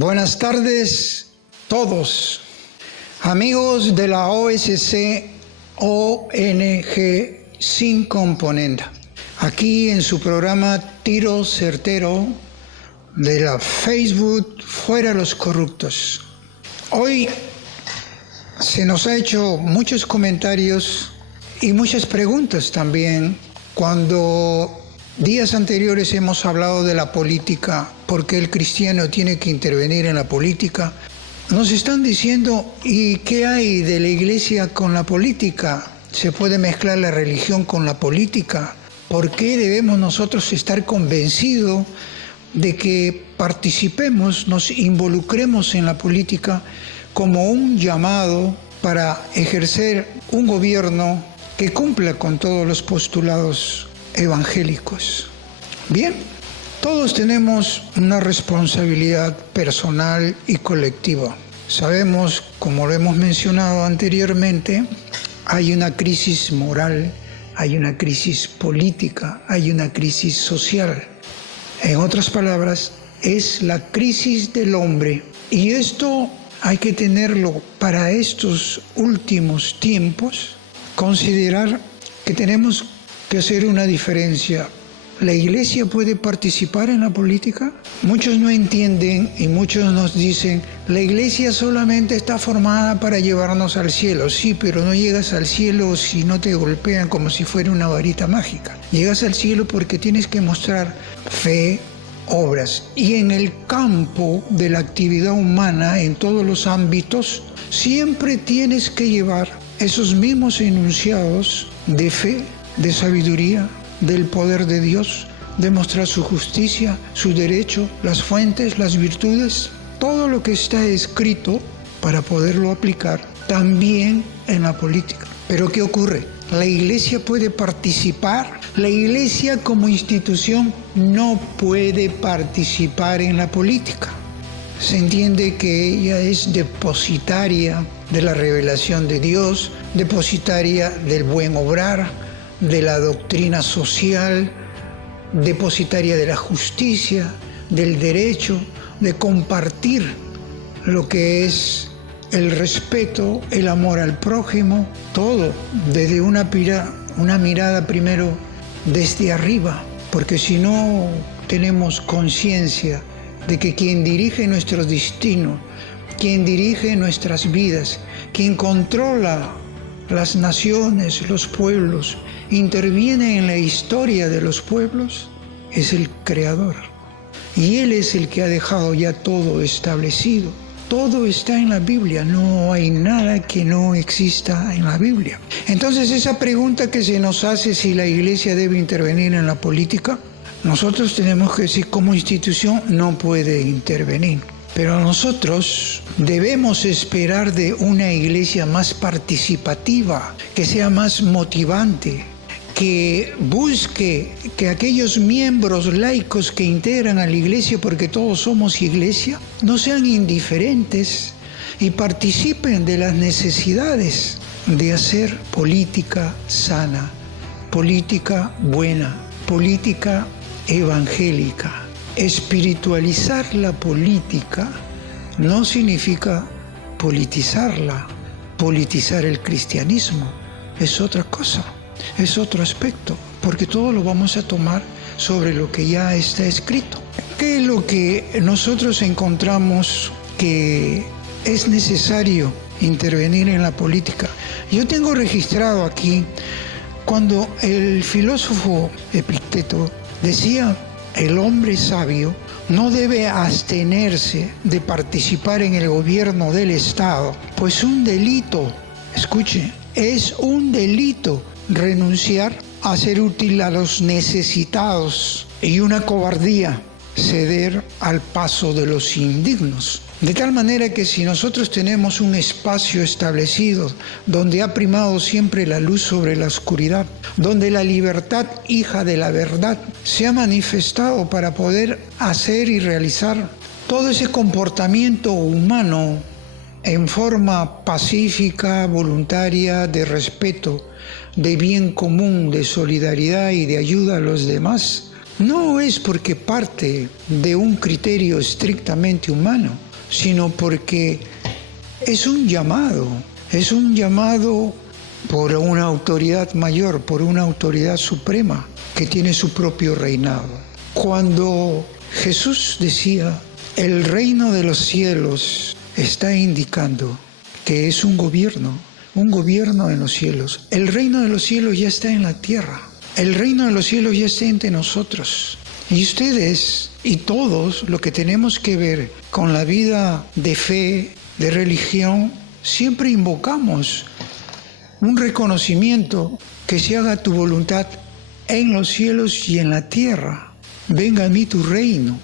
Buenas tardes todos, amigos de la OSC ONG Sin Componenda. Aquí en su programa Tiro Certero de la Facebook Fuera los Corruptos. Hoy se nos ha hecho muchos comentarios y muchas preguntas también cuando días anteriores hemos hablado de la política, por qué el cristiano tiene que intervenir en la política. Nos están diciendo, ¿y qué hay de la iglesia con la política? ¿Se puede mezclar la religión con la política? ¿Por qué debemos nosotros estar convencidos de que participemos, nos involucremos en la política como un llamado para ejercer un gobierno que cumpla con todos los postulados evangélicos? Bien, todos tenemos una responsabilidad personal y colectiva. Sabemos, como lo hemos mencionado anteriormente, hay una crisis moral, hay una crisis política, hay una crisis social. En otras palabras, es la crisis del hombre. Y esto hay que tenerlo para estos últimos tiempos, considerar que tenemos que hacer una diferencia. ¿La iglesia puede participar en la política? Muchos no entienden y muchos nos dicen, la iglesia solamente está formada para llevarnos al cielo. Sí, pero no llegas al cielo si no te golpean como si fuera una varita mágica. Llegas al cielo porque tienes que mostrar fe, obras. Y en el campo de la actividad humana, en todos los ámbitos, siempre tienes que llevar esos mismos enunciados de fe, de sabiduría, del poder de Dios, demostrar su justicia, su derecho, las fuentes, las virtudes, todo lo que está escrito para poderlo aplicar también en la política. Pero ¿qué ocurre? ¿La iglesia puede participar? La iglesia como institución no puede participar en la política. Se entiende que ella es depositaria de la revelación de Dios, depositaria del buen obrar, de la doctrina social, depositaria de la justicia, del derecho, de compartir lo que es el respeto, el amor al prójimo, todo desde una mirada primero desde arriba, porque si no tenemos conciencia de que quien dirige nuestro destino, quien dirige nuestras vidas, quien controla las naciones, los pueblos, interviene en la historia de los pueblos, es el Creador. Y Él es el que ha dejado ya todo establecido. Todo está en la Biblia, no hay nada que no exista en la Biblia. Entonces, esa pregunta que se nos hace si la iglesia debe intervenir en la política, nosotros tenemos que decir, como institución no puede intervenir. Pero nosotros debemos esperar de una iglesia más participativa, que sea más motivante, que busque que aquellos miembros laicos que integran a la iglesia, porque todos somos iglesia, no sean indiferentes y participen de las necesidades de hacer política sana, política buena, política evangélica. Espiritualizar la política no significa politizarla, politizar el cristianismo, es otra cosa, es otro aspecto, porque todo lo vamos a tomar sobre lo que ya está escrito. ¿Qué es lo que nosotros encontramos que es necesario intervenir en la política? Yo tengo registrado aquí cuando el filósofo Epicteto decía: el hombre sabio no debe abstenerse de participar en el gobierno del Estado, pues un delito, escuche, es un delito renunciar a ser útil a los necesitados y una cobardía ceder al paso de los indignos. De tal manera que si nosotros tenemos un espacio establecido donde ha primado siempre la luz sobre la oscuridad, donde la libertad, hija de la verdad, se ha manifestado para poder hacer y realizar todo ese comportamiento humano en forma pacífica, voluntaria, de respeto, de bien común, de solidaridad y de ayuda a los demás, no es porque parte de un criterio estrictamente humano, sino porque es un llamado por una autoridad mayor, por una autoridad suprema que tiene su propio reinado. Cuando Jesús decía, el reino de los cielos, está indicando que es un gobierno en los cielos. El reino de los cielos ya está en la tierra. El reino de los cielos ya está entre nosotros. Y ustedes y todos lo que tenemos que ver con la vida de fe, de religión, siempre invocamos un reconocimiento que se haga tu voluntad en los cielos y en la tierra. Venga a mí tu reino.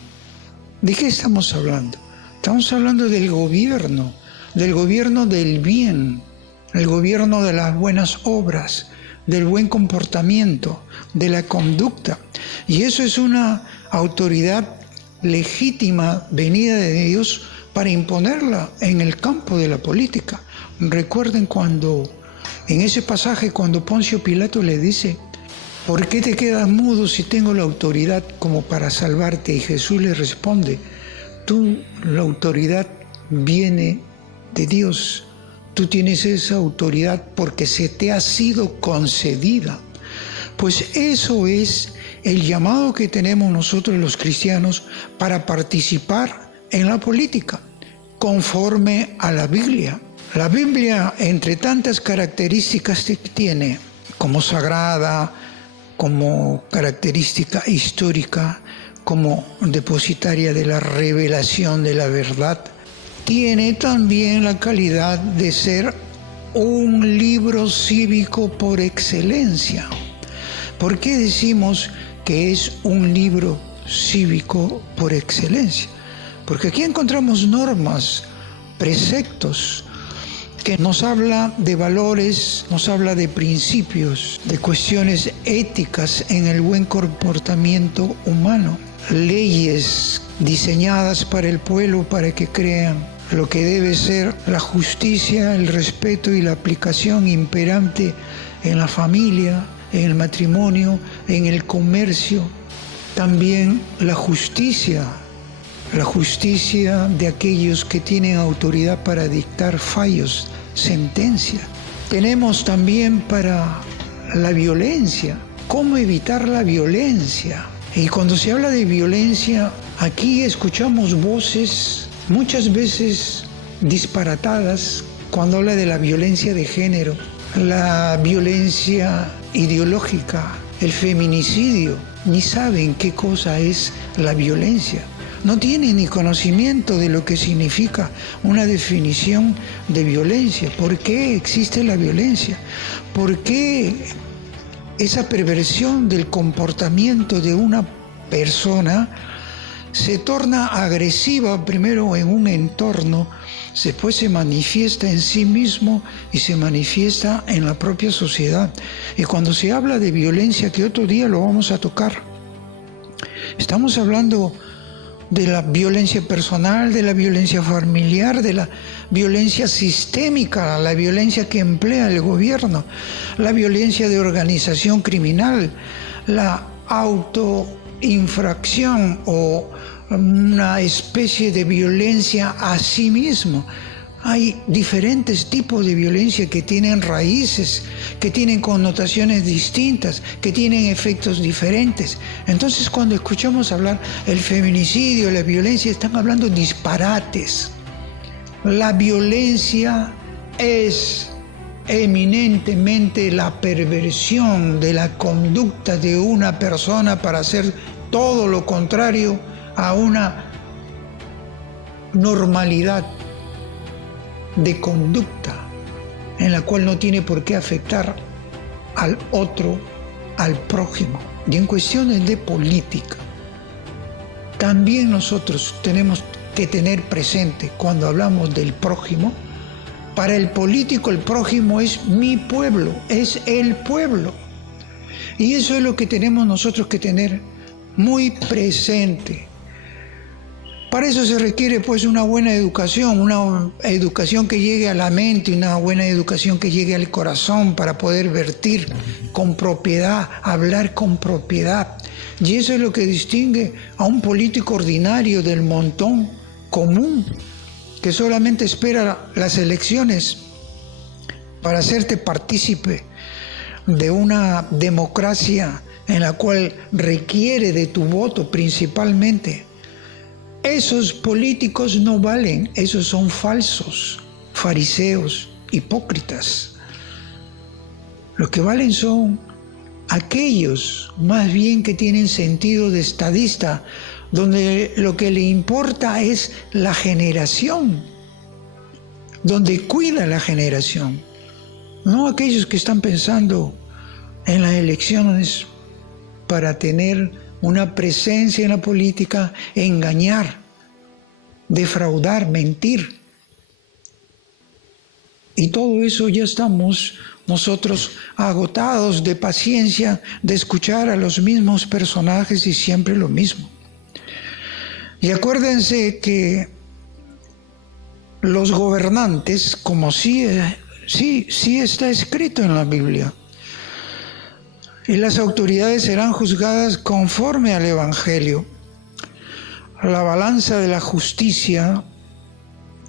¿De qué estamos hablando? Estamos hablando del gobierno del bien, el gobierno de las buenas obras, del buen comportamiento, de la conducta. Y eso es una autoridad legítima venida de Dios para imponerla en el campo de la política. Recuerden en ese pasaje, cuando Poncio Pilato le dice, ¿por qué te quedas mudo si tengo la autoridad como para salvarte? Y Jesús le responde, la autoridad viene de Dios. Tú tienes esa autoridad porque se te ha sido concedida. Pues eso es el llamado que tenemos nosotros los cristianos para participar en la política, conforme a la Biblia. La Biblia, entre tantas características que tiene, como sagrada, como característica histórica, como depositaria de la revelación de la verdad, tiene también la calidad de ser un libro cívico por excelencia. ¿Por qué decimos que es un libro cívico por excelencia? Porque aquí encontramos normas, preceptos, que nos habla de valores, nos habla de principios, de cuestiones éticas en el buen comportamiento humano, leyes diseñadas para el pueblo para que crean lo que debe ser la justicia, el respeto y la aplicación imperante en la familia, en el matrimonio, en el comercio. También la justicia de aquellos que tienen autoridad para dictar fallos, sentencias. Tenemos también para la violencia, cómo evitar la violencia. Y cuando se habla de violencia, aquí escuchamos voces muchas veces disparatadas cuando habla de la violencia de género, la violencia ideológica, el feminicidio. Ni saben qué cosa es la violencia. No tienen ni conocimiento de lo que significa una definición de violencia. ¿Por qué existe la violencia? ¿Por qué esa perversión del comportamiento de una persona se torna agresiva primero en un entorno, después se manifiesta en sí mismo y se manifiesta en la propia sociedad? Y cuando se habla de violencia, que otro día lo vamos a tocar, estamos hablando de la violencia personal, de la violencia familiar, de la violencia sistémica, la violencia que emplea el gobierno, la violencia de organización criminal, la autoinfracción o una especie de violencia a sí mismo. Hay diferentes tipos de violencia que tienen raíces, que tienen connotaciones distintas, que tienen efectos diferentes. Entonces, cuando escuchamos hablar el feminicidio, la violencia, están hablando disparates. La violencia es eminentemente la perversión de la conducta de una persona para hacer todo lo contrario a una normalidad de conducta en la cual no tiene por qué afectar al otro, al prójimo. Y en cuestiones de política, también nosotros tenemos que tener presente, cuando hablamos del prójimo, para el político el prójimo es mi pueblo, es el pueblo. Y eso es lo que tenemos nosotros que tener muy presente. Para eso se requiere pues una buena educación que llegue a la mente, una buena educación que llegue al corazón para poder vertir con propiedad, hablar con propiedad. Y eso es lo que distingue a un político ordinario del montón común. que solamente espera las elecciones para hacerte partícipe de una democracia en la cual requiere de tu voto principalmente. Esos políticos no valen, esos son falsos, fariseos, hipócritas. Lo que valen son aquellos más bien que tienen sentido de estadista, donde lo que le importa es la generación, donde cuida la generación, no aquellos que están pensando en las elecciones para tener una presencia en la política, engañar, defraudar, mentir. Y todo eso ya estamos nosotros agotados de paciencia de escuchar a los mismos personajes y siempre lo mismo. Y acuérdense que los gobernantes, como sí está escrito en la Biblia, y las autoridades serán juzgadas conforme al Evangelio. La balanza de la justicia,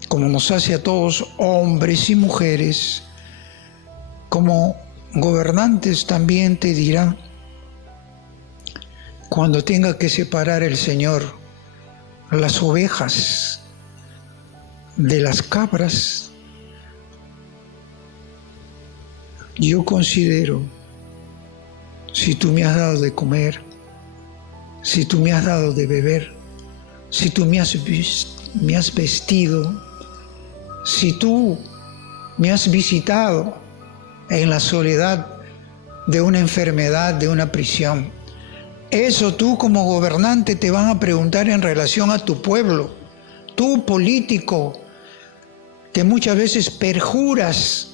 como nos hace a todos, hombres y mujeres, como gobernantes también te dirá, cuando tenga que separar el Señor las ovejas de las cabras, yo considero, si tú me has dado de comer, si tú me has dado de beber, si tú me has vestido, si tú me has visitado en la soledad de una enfermedad, de una prisión, eso tú como gobernante te van a preguntar en relación a tu pueblo. Tú político, que muchas veces perjuras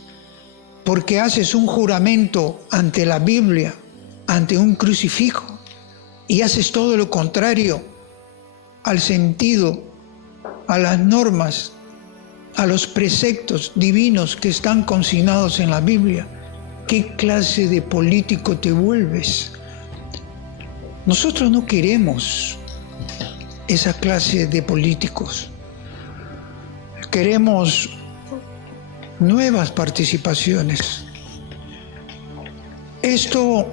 porque haces un juramento ante la Biblia, ante un crucifijo, y haces todo lo contrario al sentido, a las normas, a los preceptos divinos que están consignados en la Biblia. ¿Qué clase de político te vuelves? Nosotros no queremos esa clase de políticos. Queremos nuevas participaciones. Esto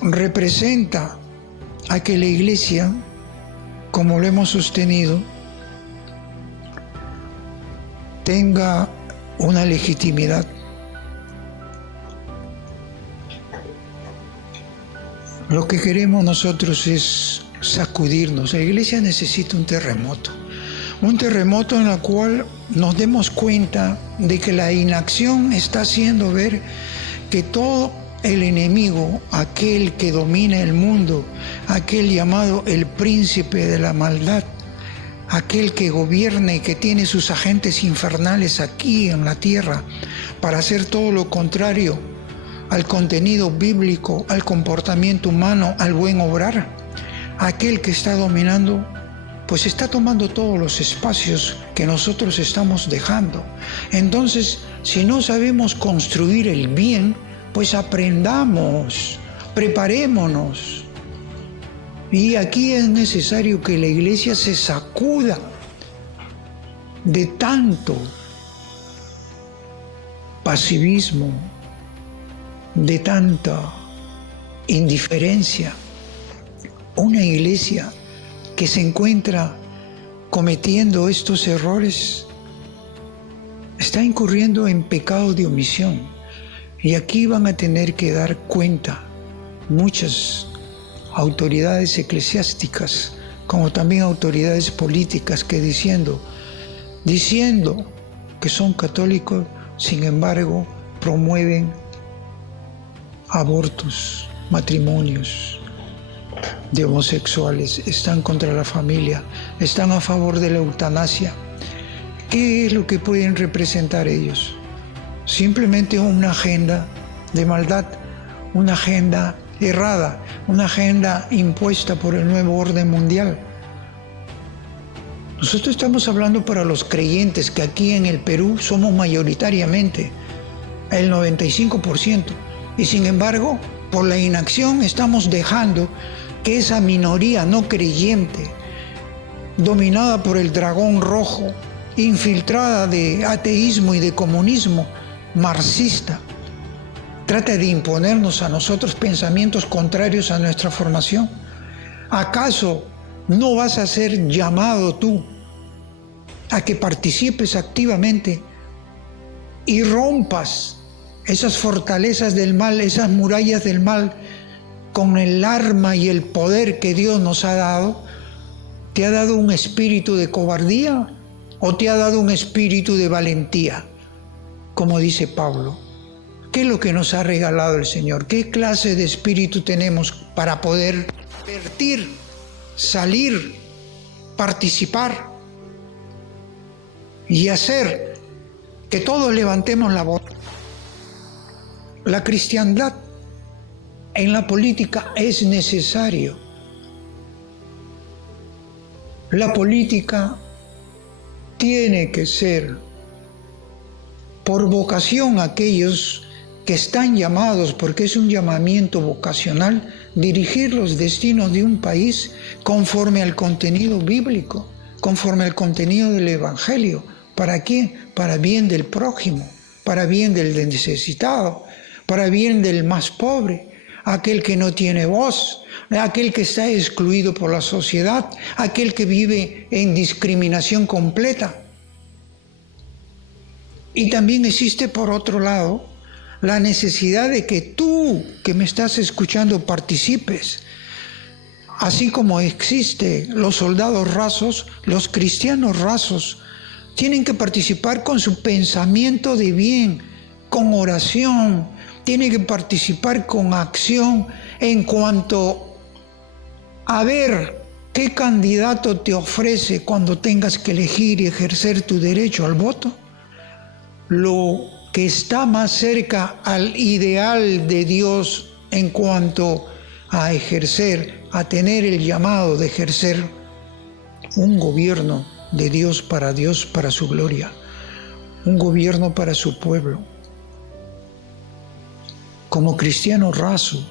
representa a que la Iglesia, como lo hemos sostenido, tenga una legitimidad. Lo que queremos nosotros es sacudirnos. La Iglesia necesita un terremoto en el cual nos demos cuenta de que la inacción está haciendo ver que todo el enemigo, aquel que domina el mundo, aquel llamado el príncipe de la maldad, aquel que gobierna y que tiene sus agentes infernales aquí en la tierra para hacer todo lo contrario al contenido bíblico, al comportamiento humano, al buen obrar, aquel que está dominando, pues está tomando todos los espacios que nosotros estamos dejando. Entonces, si no sabemos construir el bien, pues aprendamos, preparémonos. Y aquí es necesario que la Iglesia se sacuda de tanto pasivismo, de tanta indiferencia. Una Iglesia que se encuentra cometiendo estos errores está incurriendo en pecado de omisión. Y aquí van a tener que dar cuenta muchas autoridades eclesiásticas, como también autoridades políticas, que diciendo que son católicos, sin embargo, promueven abortos, matrimonios de homosexuales, están contra la familia, están a favor de la eutanasia. ¿Qué es lo que pueden representar ellos? Simplemente una agenda de maldad, una agenda errada, una agenda impuesta por el nuevo orden mundial. Nosotros estamos hablando para los creyentes, que aquí en el Perú somos mayoritariamente el 95%, y sin embargo, por la inacción estamos dejando que esa minoría no creyente, dominada por el dragón rojo, infiltrada de ateísmo y de comunismo marxista trata de imponernos a nosotros pensamientos contrarios a nuestra formación? ¿Acaso no vas a ser llamado tú a que participes activamente y rompas esas fortalezas del mal, esas murallas del mal, con el arma y el poder que Dios nos ha dado? ¿Te ha dado un espíritu de cobardía o te ha dado un espíritu de valentía? Como dice Pablo, ¿qué es lo que nos ha regalado el Señor? ¿Qué clase de espíritu tenemos para poder vertir, salir, participar y hacer que todos levantemos la voz? La cristiandad en la política es necesario. La política tiene que ser por vocación aquellos que están llamados, porque es un llamamiento vocacional, dirigir los destinos de un país conforme al contenido bíblico, conforme al contenido del Evangelio. ¿Para qué? Para bien del prójimo, para bien del necesitado, para bien del más pobre, aquel que no tiene voz, aquel que está excluido por la sociedad, aquel que vive en discriminación completa. Y también existe, por otro lado, la necesidad de que tú, que me estás escuchando, participes. Así como existen los soldados rasos, los cristianos rasos tienen que participar con su pensamiento de bien, con oración, tienen que participar con acción en cuanto a ver qué candidato te ofrece cuando tengas que elegir y ejercer tu derecho al voto. Lo que está más cerca al ideal de Dios en cuanto a ejercer, a tener el llamado de ejercer un gobierno de Dios, para su gloria, un gobierno para su pueblo. Como cristiano raso,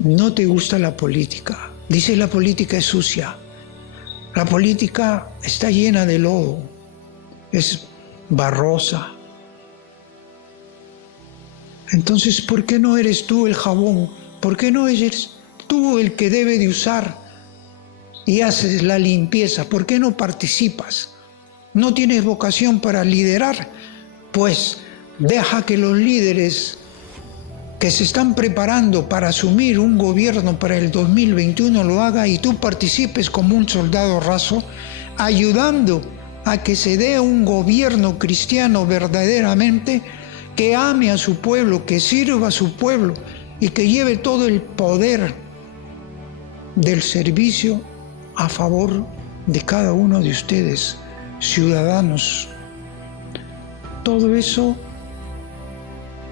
no te gusta la política. Dices la política es sucia. La política está llena de lodo, es barrosa. Entonces, ¿por qué no eres tú el jabón? ¿Por qué no eres tú el que debe de usar y haces la limpieza? ¿Por qué no participas? ¿No tienes vocación para liderar? Pues deja que los líderes que se están preparando para asumir un gobierno para el 2021 lo haga y tú participes como un soldado raso, ayudando a que se dé un gobierno cristiano verdaderamente que ame a su pueblo, que sirva a su pueblo y que lleve todo el poder del servicio a favor de cada uno de ustedes, ciudadanos. Todo eso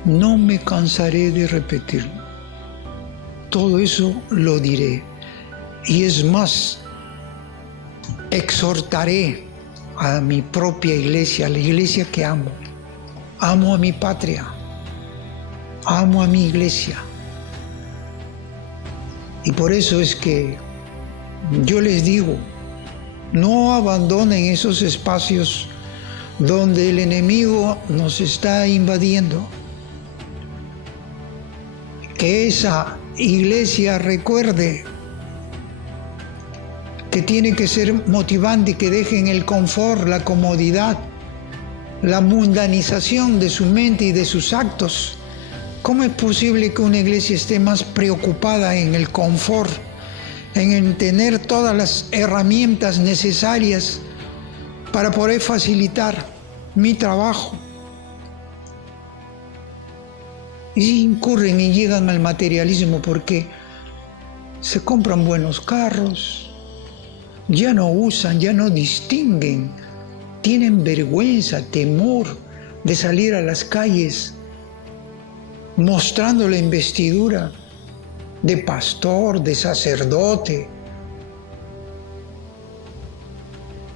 no me cansaré de repetirlo. Todo eso lo diré. Y es más, exhortaré a mi propia iglesia, a la iglesia que amo. Amo a mi patria. Amo a mi iglesia. Y por eso es que yo les digo, no abandonen esos espacios donde el enemigo nos está invadiendo. Que esa iglesia recuerde que tiene que ser motivante y que dejen el confort, la comodidad, la mundanización de su mente y de sus actos. ¿Cómo es posible que una iglesia esté más preocupada en el confort, en tener todas las herramientas necesarias para poder facilitar mi trabajo? Y incurren y llegan al materialismo porque se compran buenos carros, ya no usan, ya no distinguen, tienen vergüenza, temor de salir a las calles mostrando la investidura de pastor, de sacerdote.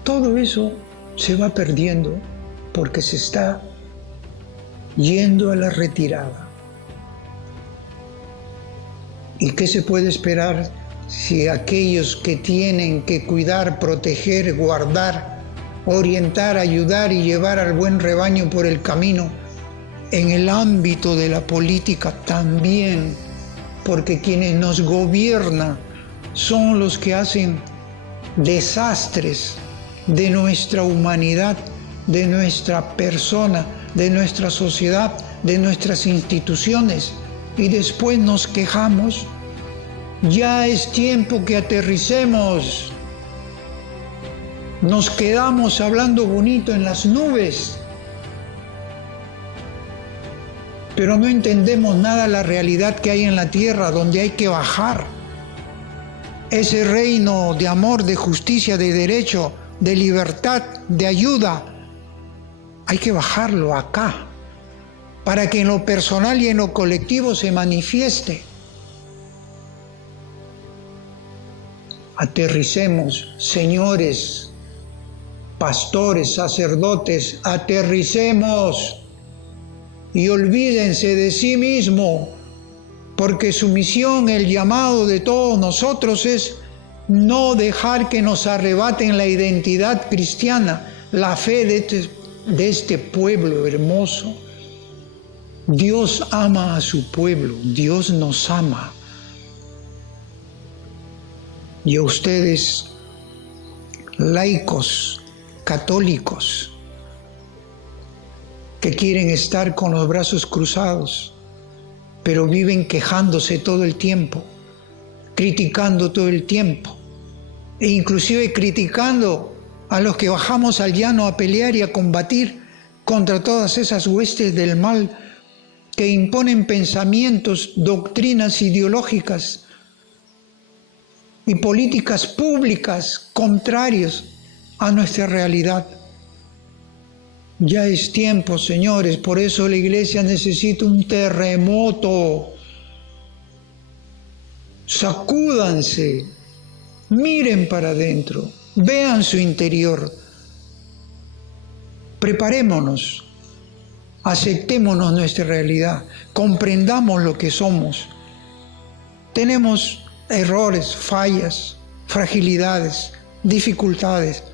Todo eso se va perdiendo porque se está yendo a la retirada. ¿Y qué se puede esperar si aquellos que tienen que cuidar, proteger, guardar orientar, ayudar y llevar al buen rebaño por el camino. En el ámbito de la política también, porque quienes nos gobiernan son los que hacen desastres de nuestra humanidad, de nuestra persona, de nuestra sociedad, de nuestras instituciones, y después nos quejamos. Ya es tiempo que aterricemos. Nos quedamos hablando bonito en las nubes, pero no entendemos nada de la realidad que hay en la tierra, donde hay que bajar. Ese reino de amor, de justicia, de derecho, de libertad, de ayuda, hay que bajarlo acá, para que en lo personal y en lo colectivo se manifieste. Aterricemos, señores, pastores, sacerdotes, aterricemos y olvídense de sí mismo, porque su misión, el llamado de todos nosotros es no dejar que nos arrebaten la identidad cristiana, la fe de este pueblo hermoso. Dios ama a su pueblo, Dios nos ama. Y a ustedes, laicos, católicos, que quieren estar con los brazos cruzados, pero viven quejándose todo el tiempo, criticando todo el tiempo, e inclusive criticando a los que bajamos al llano a pelear y a combatir contra todas esas huestes del mal que imponen pensamientos, doctrinas ideológicas y políticas públicas contrarios a nuestra realidad. Ya es tiempo, señores, por eso la iglesia necesita un terremoto. Sacúdanse, miren para adentro, vean su interior. Preparémonos, aceptémonos nuestra realidad, comprendamos lo que somos. Tenemos errores, fallas, fragilidades, dificultades,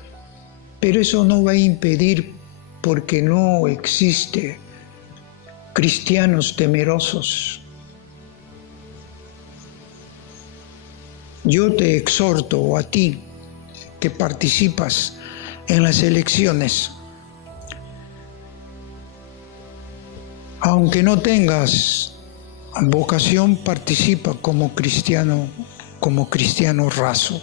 pero eso no va a impedir, porque no existe cristianos temerosos. Yo te exhorto a ti que participas en las elecciones, aunque no tengas vocación, participa como cristiano raso.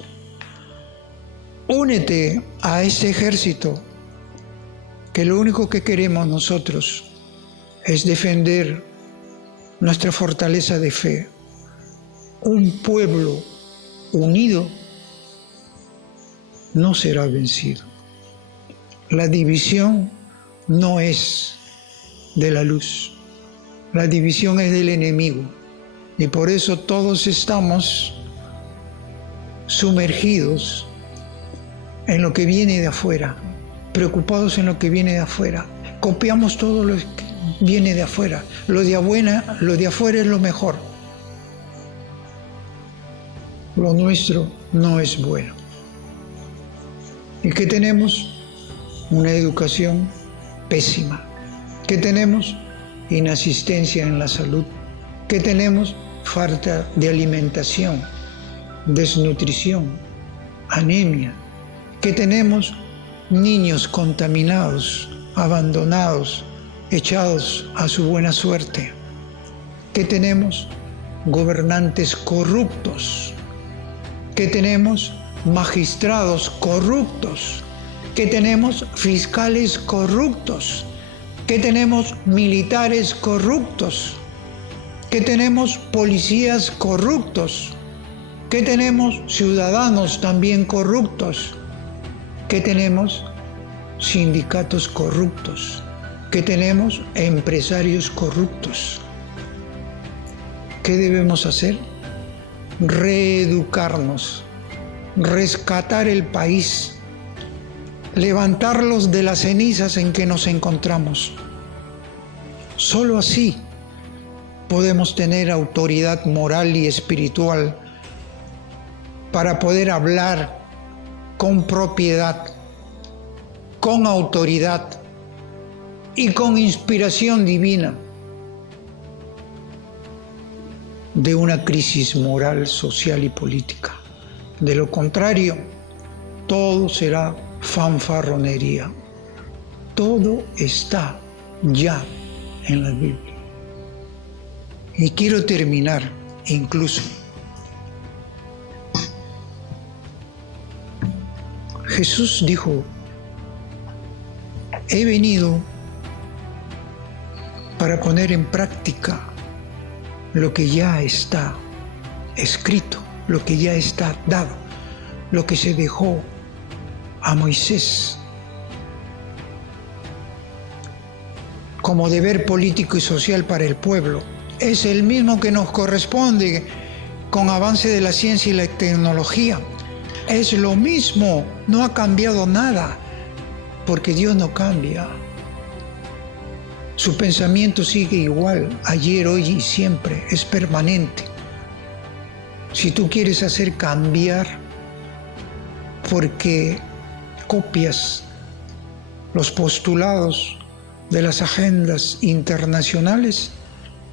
Únete a ese ejército, que lo único que queremos nosotros es defender nuestra fortaleza de fe. Un pueblo unido no será vencido. La división no es de la luz, la división es del enemigo, y por eso todos estamos sumergidos en lo que viene de afuera, preocupados en lo que viene de afuera. Copiamos todo lo que viene de afuera. Lo de afuera es lo mejor. Lo nuestro no es bueno. ¿Y qué tenemos? Una educación pésima. ¿Qué tenemos? Inasistencia en la salud. ¿Qué tenemos? Falta de alimentación, desnutrición, anemia. ¿Qué tenemos? Niños contaminados, abandonados, echados a su buena suerte. ¿Qué tenemos? Gobernantes corruptos. ¿Qué tenemos? Magistrados corruptos. ¿Qué tenemos? Fiscales corruptos. ¿Qué tenemos? Militares corruptos. ¿Qué tenemos? Policías corruptos. ¿Qué tenemos? Ciudadanos también corruptos. ¿Qué tenemos? Sindicatos corruptos. ¿Qué tenemos? Empresarios corruptos. ¿Qué debemos hacer? Reeducarnos, rescatar el país, levantarlos de las cenizas en que nos encontramos. Solo así podemos tener autoridad moral y espiritual para poder hablar con propiedad, con autoridad y con inspiración divina de una crisis moral, social y política. De lo contrario, todo será fanfarronería. Todo está ya en la Biblia. Y quiero terminar incluso. Jesús dijo, he venido para poner en práctica lo que ya está escrito, lo que ya está dado, lo que se dejó a Moisés como deber político y social para el pueblo. Es el mismo que nos corresponde con avance de la ciencia y la tecnología. Es lo mismo, no ha cambiado nada, porque Dios no cambia. Su pensamiento sigue igual, ayer, hoy y siempre, es permanente. Si tú quieres hacer cambiar porque copias los postulados de las agendas internacionales,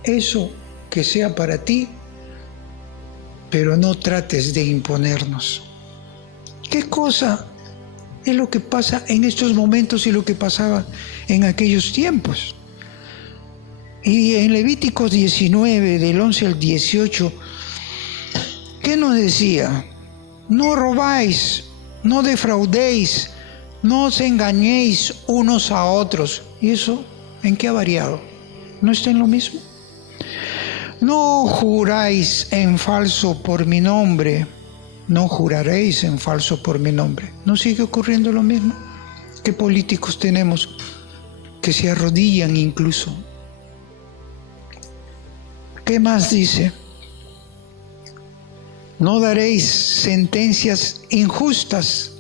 eso que sea para ti, pero no trates de imponernos. ¿Qué cosa es lo que pasa en estos momentos y lo que pasaba en aquellos tiempos? Y en Levíticos 19, del 11 al 18, ¿qué nos decía? No robáis, no defraudéis, no os engañéis unos a otros. ¿Y eso en qué ha variado? ¿No está en lo mismo? No juráis en falso por mi nombre, no juraréis en falso por mi nombre. ¿No sigue ocurriendo lo mismo? ¿Qué políticos tenemos que se arrodillan incluso? ¿Qué más dice? No daréis sentencias injustas.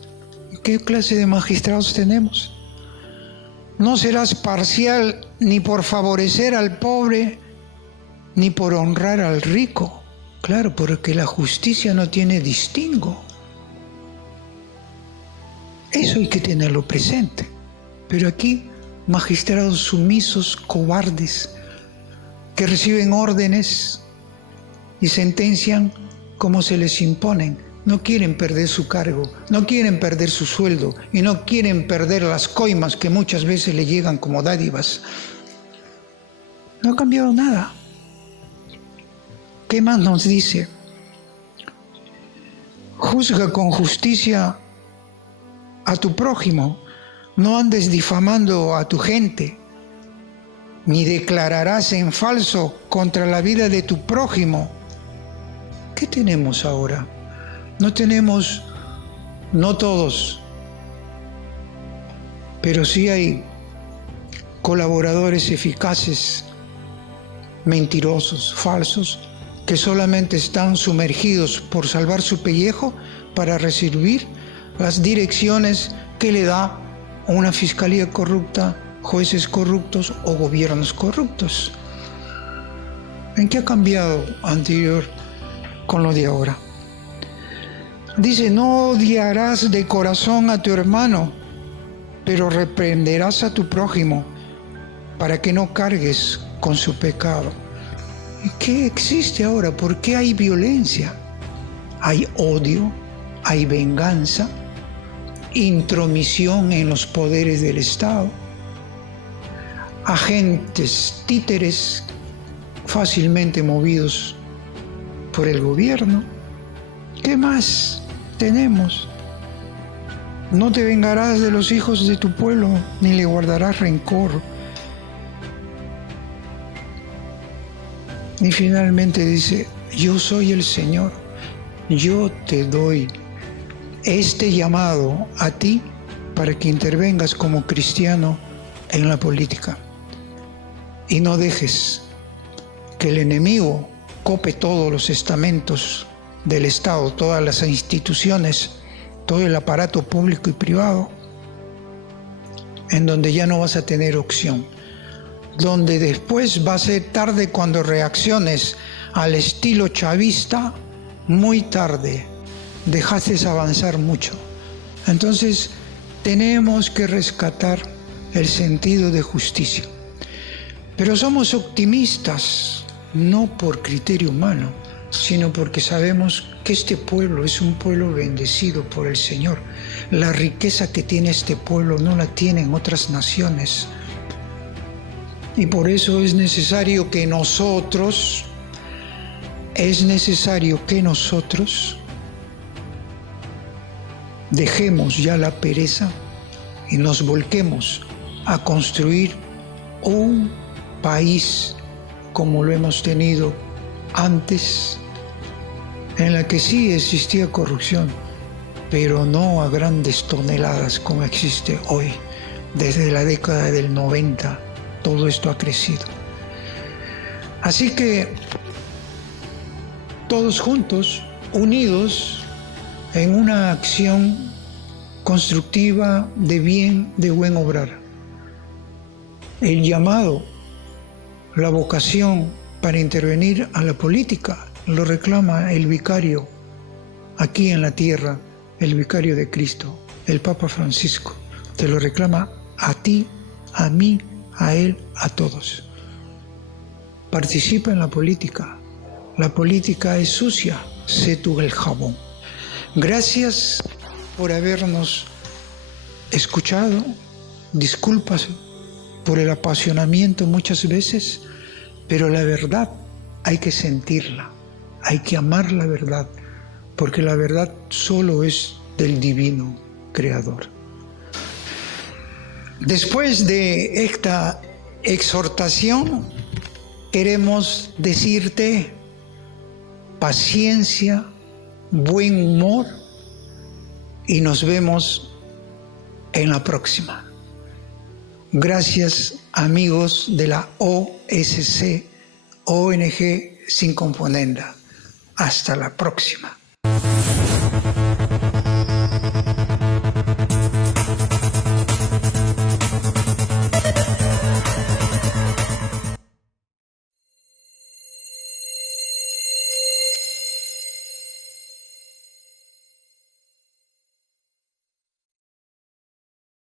¿Qué clase de magistrados tenemos? No serás parcial ni por favorecer al pobre, ni por honrar al rico. Claro, porque la justicia no tiene distingo. Eso hay que tenerlo presente. Pero aquí, magistrados sumisos, cobardes, que reciben órdenes y sentencian como se les imponen. No quieren perder su cargo, no quieren perder su sueldo y no quieren perder las coimas que muchas veces le llegan como dádivas. No ha cambiado nada. ¿Qué más nos dice? Juzga con justicia a tu prójimo, no andes difamando a tu gente, ni declararás en falso contra la vida de tu prójimo. ¿Qué tenemos ahora? No tenemos, no todos, pero sí hay colaboradores eficaces, mentirosos, falsos, que solamente están sumergidos por salvar su pellejo para recibir las direcciones que le da una fiscalía corrupta, jueces corruptos o gobiernos corruptos. ¿En qué ha cambiado anterior con lo de ahora? Dice, no odiarás de corazón a tu hermano, pero reprenderás a tu prójimo para que no cargues con su pecado. ¿Qué existe ahora? ¿Por qué hay violencia? Hay odio, hay venganza, intromisión en los poderes del Estado, agentes títeres fácilmente movidos por el gobierno. ¿Qué más tenemos? No te vengarás de los hijos de tu pueblo, ni le guardarás rencor. Y finalmente dice, yo soy el Señor, yo te doy este llamado a ti para que intervengas como cristiano en la política. Y no dejes que el enemigo cope todos los estamentos del Estado, todas las instituciones, todo el aparato público y privado, en donde ya no vas a tener opción, donde después va a ser tarde cuando reacciones al estilo chavista, muy tarde, dejaste avanzar mucho. Entonces, tenemos que rescatar el sentido de justicia. Pero somos optimistas, no por criterio humano, sino porque sabemos que este pueblo es un pueblo bendecido por el Señor. La riqueza que tiene este pueblo no la tienen otras naciones. Y por eso es necesario que nosotros dejemos ya la pereza y nos volquemos a construir un país como lo hemos tenido antes, en la que sí existía corrupción, pero no a grandes toneladas como existe hoy. Desde la década del 90 todo esto ha crecido. Así que todos juntos, unidos en una acción constructiva de bien, de buen obrar. El llamado, la vocación para intervenir a la política lo reclama el vicario aquí en la tierra, el vicario de Cristo, el Papa Francisco. Te lo reclama a ti, a mí, a él, a todos. Participa en la política. La política es sucia, sé tú el jabón. Gracias por habernos escuchado. Disculpas por el apasionamiento muchas veces, pero la verdad hay que sentirla, hay que amar la verdad, porque la verdad solo es del divino creador. Después de esta exhortación, queremos decirte paciencia, buen humor y nos vemos en la próxima. Gracias, amigos de la OSC, ONG Sin Componenda. Hasta la próxima.